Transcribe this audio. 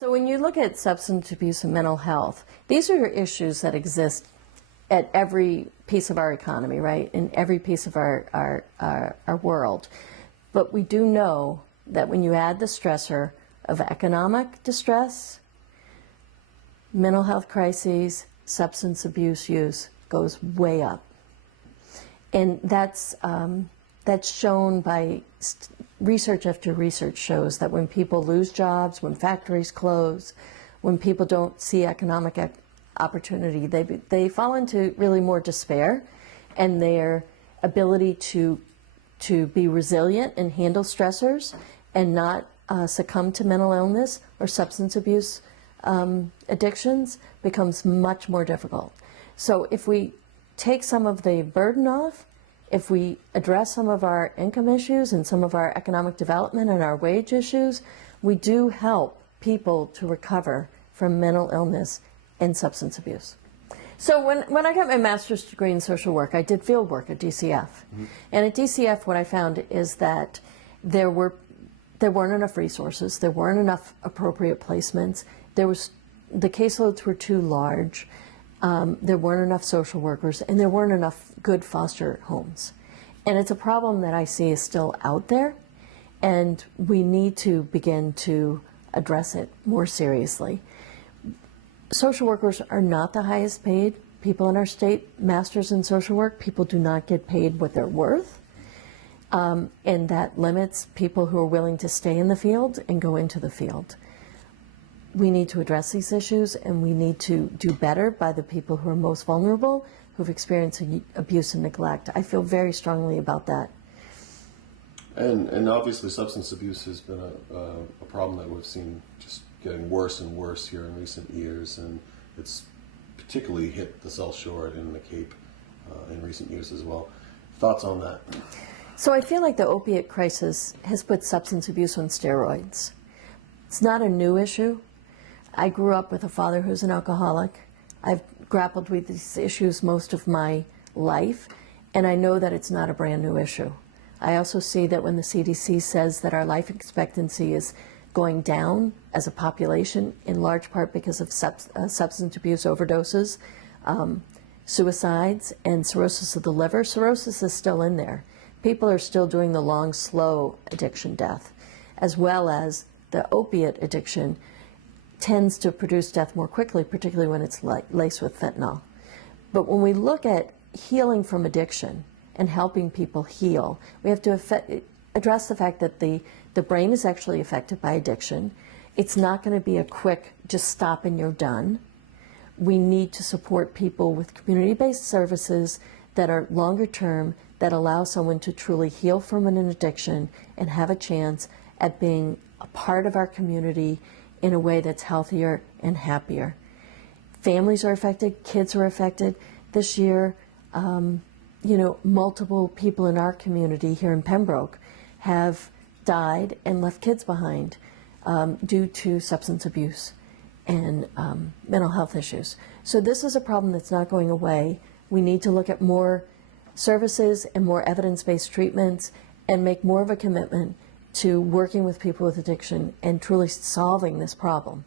So when you look at substance abuse and mental health, these are issues that exist at every piece of our economy, right? In every piece of our world. But we do know that when you add the stressor of economic distress, mental health crises, substance abuse use goes way up. And that's shown by research after research shows that when people lose jobs, when factories close, when people don't see economic opportunity, they fall into really more despair, and their ability to be resilient and handle stressors and not succumb to mental illness or substance abuse addictions becomes much more difficult. So if we take some of the burden off, if we address some of our income issues and some of our economic development and our wage issues, we do help people to recover from mental illness and substance abuse. So when I got my master's degree in social work, I did field work at DCF. Mm-hmm. And at DCF, what I found is that there weren't enough resources, there weren't enough appropriate placements, the caseloads were too large, there weren't enough social workers, and there weren't enough good foster homes. And it's a problem that I see is still out there, and we need to begin to address it more seriously. Social workers are not the highest paid people in our state. Masters in social work, people do not get paid what they're worth, and that limits people who are willing to stay in the field and go into the field. We need to address these issues, and we need to do better by the people who are most vulnerable, who've experienced abuse and neglect. I feel very strongly about that. And obviously substance abuse has been a problem that we've seen just getting worse and worse here in recent years, and it's particularly hit the South Shore and the Cape in recent years as well. Thoughts on that? So I feel like the opiate crisis has put substance abuse on steroids. It's not a new issue. I grew up with a father who's an alcoholic. I've grappled with these issues most of my life, and I know that it's not a brand new issue. I also see that when the CDC says that our life expectancy is going down as a population, in large part because of substance abuse overdoses, suicides, and cirrhosis of the liver, cirrhosis is still in there. People are still doing the long, slow addiction death, as well as the opiate addiction tends to produce death more quickly, particularly when it's laced with fentanyl. But when we look at healing from addiction and helping people heal, we have to address the fact that the brain is actually affected by addiction. It's not going to be a quick, just stop and you're done. We need to support people with community-based services that are longer term, that allow someone to truly heal from an addiction and have a chance at being a part of our community in a way that's healthier and happier. Families are affected, kids are affected. This year, multiple people in our community here in Pembroke have died and left kids behind due to substance abuse and mental health issues. So this is a problem that's not going away. We need to look at more services and more evidence-based treatments and make more of a commitment to working with people with addiction and truly solving this problem.